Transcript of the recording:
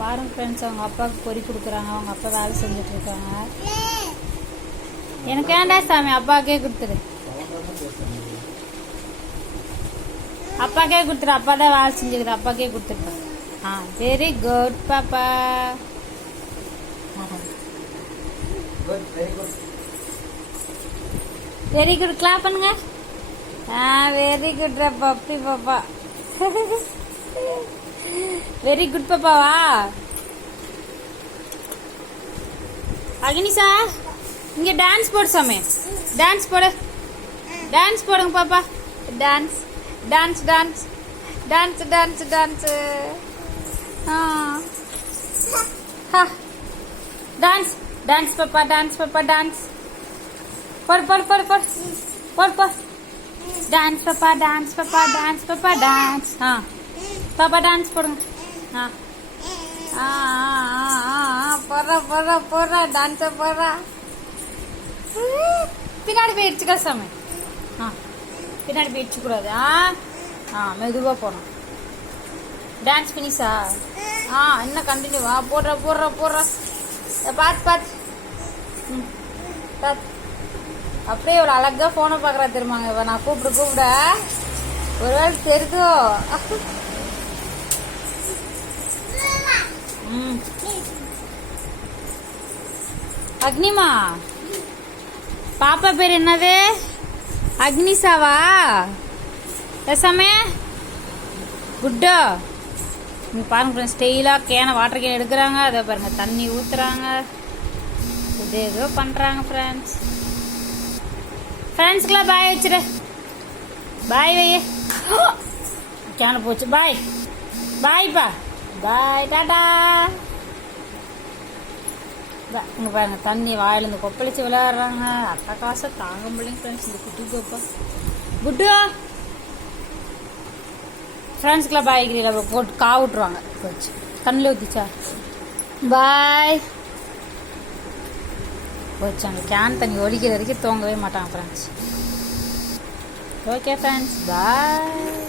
பாருங்க ஃப்ரெண்ட்ஸ், அவங்க அப்பாவுக்கு பொறி கொடுக்குறாங்க. அவங்க அப்பா வேலை செஞ்சுட்டு இருக்காங்க. எனக்கு ஏன்டா சாமி, அப்பாவுக்கே கொடுத்துரு. அப்பாக்கே கொடுத்துரு. அப்பா தான் வேலை செஞ்சுக்கிது. அப்பாக்கே கொடுத்துருப்பேன். வெரி குட் பாப்பா. Very good. கிளாப் பண்ணுங்க. வெரி குட் பப்பி பாப்பா. வெரி குட் பாப்பாவா. அக்னிஷா, இங்க டான்ஸ் போடு சாமி. டான்ஸ் போடு. டான்ஸ் போடுங்க பாப்பா. Dance dance dance dance dance dance. Dance dance பாப்பா. டான்ஸ் பாப்பா. டான்ஸ் போடு போடு போடு போடு போடு போடு. டான்ஸ் பாப்பா. டான்ஸ் பாப்பா. டான்ஸ் பாப்பா. டான்ஸ். பாப்பா டான்ஸ் போடுங்க. போடுறா போடுறா போடுறா. டான்ஸை போடுறா. பின்னாடி போய் இடிச்சுக்கா சாமி. பின்னாடி போய் இடிச்சுக்கூடாது. மெதுவாக போகணும். டான்ஸ் ஃபினிஷா? இன்னும் கண்டினியூவா? போடுறா போடுறா போடுறா. பார்த்து பார்த்து பார்த்து. அப்படியே இவ்வளோ அழகா ஃபோனை பார்க்குறா தெரியுமாங்க. நான் கூப்பிட கூப்பிட ஒருவேளை தெரிதோ. அக்னிமா, பாப்பா பேர் என்னது? அக்னிஷாவா? பேசாமே குட்டோ. இங்கே பாருங்க ஃப்ரெண்ட்ஸ், ஸ்டெயிலாக கேனை வாட்டர் கேன் எடுக்கிறாங்க. அதை பாருங்க, தண்ணி ஊற்றுறாங்க. இது ஏதோ பண்ணுறாங்க ஃப்ரெண்ட்ஸ். ஃப்ரெண்ட்ஸ்க்குலாம் பாய் வச்சுரு. பாய் வைய. கேன போச்சு. பாய் பாய்ப்பா. பாய் டாடா. இங்கே பாருங்க, தண்ணி வாயிலிருந்து கொப்பளிச்சு விளையாடுறாங்க. அட்டை காசை தாங்க முடியலைங்க ஃப்ரெண்ட்ஸ் இந்த குட்டி கோப்பா. குட்டு ஃப்ரெண்ட்ஸ்க்குலாம் பாய்க்கிறீங்களா? அப்புறம் போட்டு விட்ருவாங்க. போச்சு, கண்ணில் ஊற்றிச்சா. பாய் போச்சு. அங்கே கேன் தண்ணி ஒழிக்கிற வரைக்கும் தூங்கவே மாட்டாங்க ஃப்ரெண்ட்ஸ். ஓகே ஃப்ரெண்ட்ஸ், பாய்.